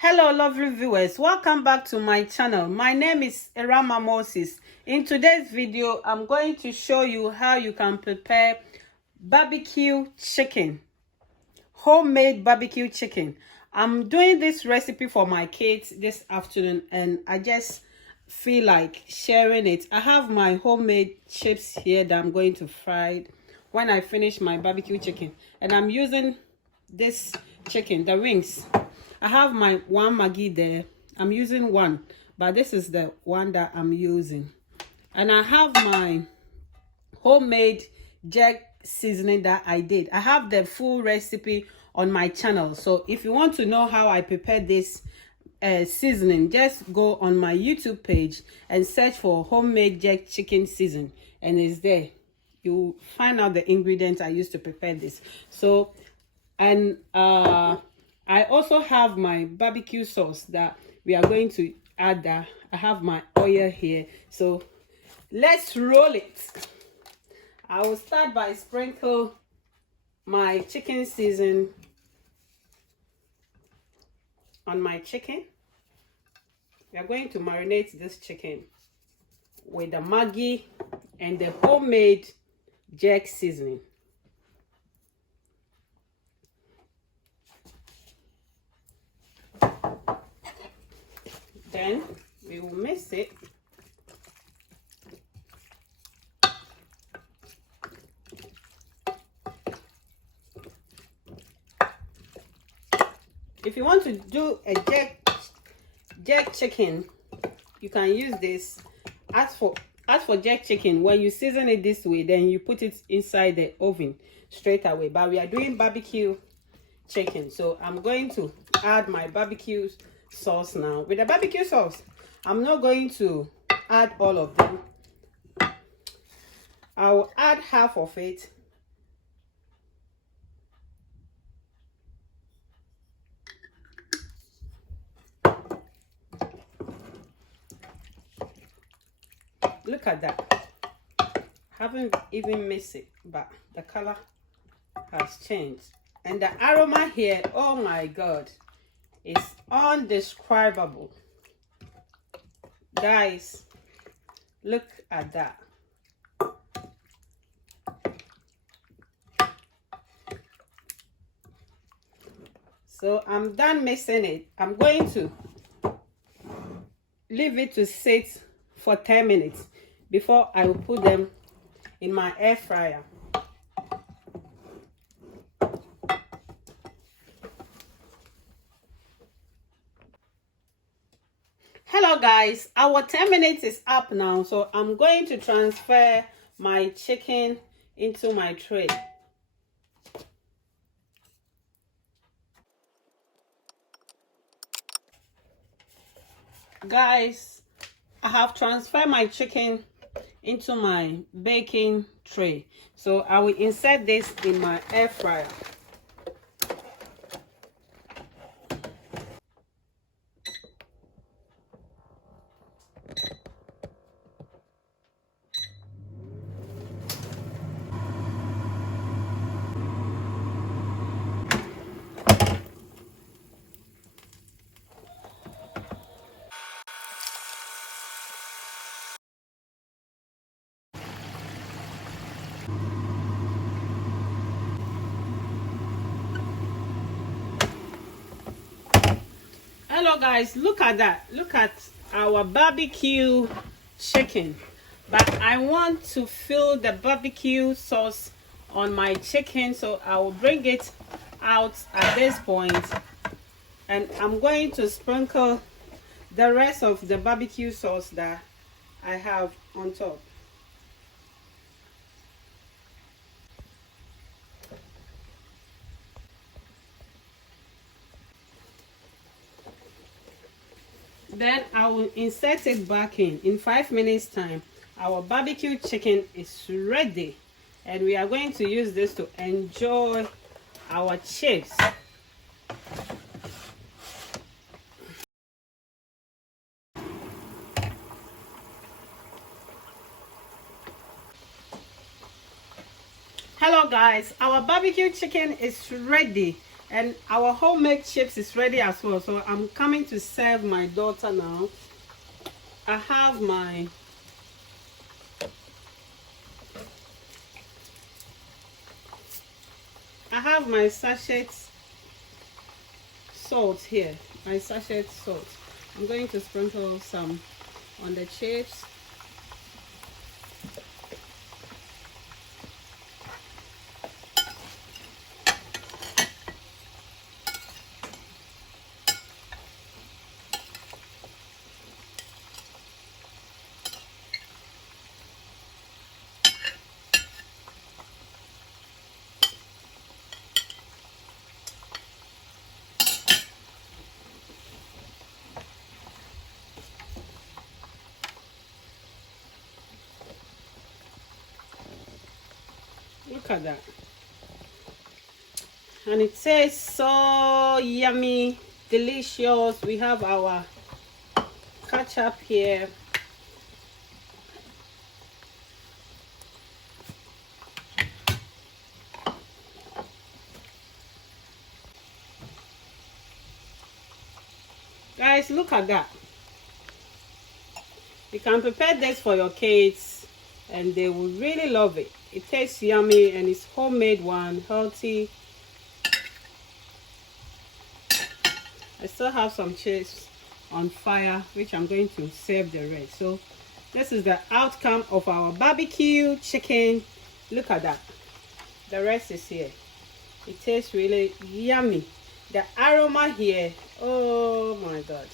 Hello lovely viewers, welcome back to my channel. My name is Erama Moses. In today's video I'm going to show you how you can prepare barbecue chicken, homemade barbecue chicken. I'm doing this recipe for my kids this afternoon and I just feel like sharing it. I have my homemade chips here that I'm going to fry when I finish my barbecue chicken, and I'm using this chicken, the wings. I have my one Maggie there. I'm using one, but this is the one that I'm using. And I have my homemade jerk seasoning that I did. I have the full recipe on my channel. So if you want to know how I prepare this seasoning, just go on my YouTube page and search for homemade jerk chicken seasoning, and it's there. You find out the ingredients I used to prepare this. So, and I also have my barbecue sauce that we are going to add that. I have my oil here. So let's roll it. I will start by sprinkle my chicken season on my chicken. We are going to marinate this chicken with the Maggie and the homemade jerk seasoning. Then we will mix it. If you want to do a jerk chicken, you can use this. As for jerk chicken, when you season it this way, then you put it inside the oven straight away. But we are doing barbecue chicken, so I'm going to add my barbecue sauce now. With the barbecue sauce, I'm not going to add all of them. I will add half of it. Look at that. Haven't even mixed it, but the color has changed. And the aroma here, oh my God, is undescribable. Guys, look at that. So I'm done mixing it. I'm going to leave it to sit for 10 minutes before I will put them in my air fryer. Hello guys, our 10 minutes is up now, so I'm going to transfer my chicken into my tray. Guys, I have transferred my chicken into my baking tray, so I will insert this in my air fryer. Hello guys, look at that. Look at our barbecue chicken. But I want to fill the barbecue sauce on my chicken, so I will bring it out at this point, and I'm going to sprinkle the rest of the barbecue sauce that I have on top. Then I will insert it back in 5 minutes time. Our barbecue chicken is ready, and we are going to use this to enjoy our chips. Hello guys, our barbecue chicken is ready. And our homemade chips is ready as well. So I'm coming to serve my daughter now. I have my sachet salt here. My sachet salt. I'm going to sprinkle some on the chips. Look at that. And it tastes so yummy, delicious. We have our ketchup here. Guys, look at that. You can prepare this for your kids and they will really love it. It tastes yummy and it's homemade one, healthy. I still have some chips on fire, which I'm going to serve the rest. So this is the outcome of our barbecue chicken. Look at that. The rest is here. It tastes really yummy. The aroma here, oh my God.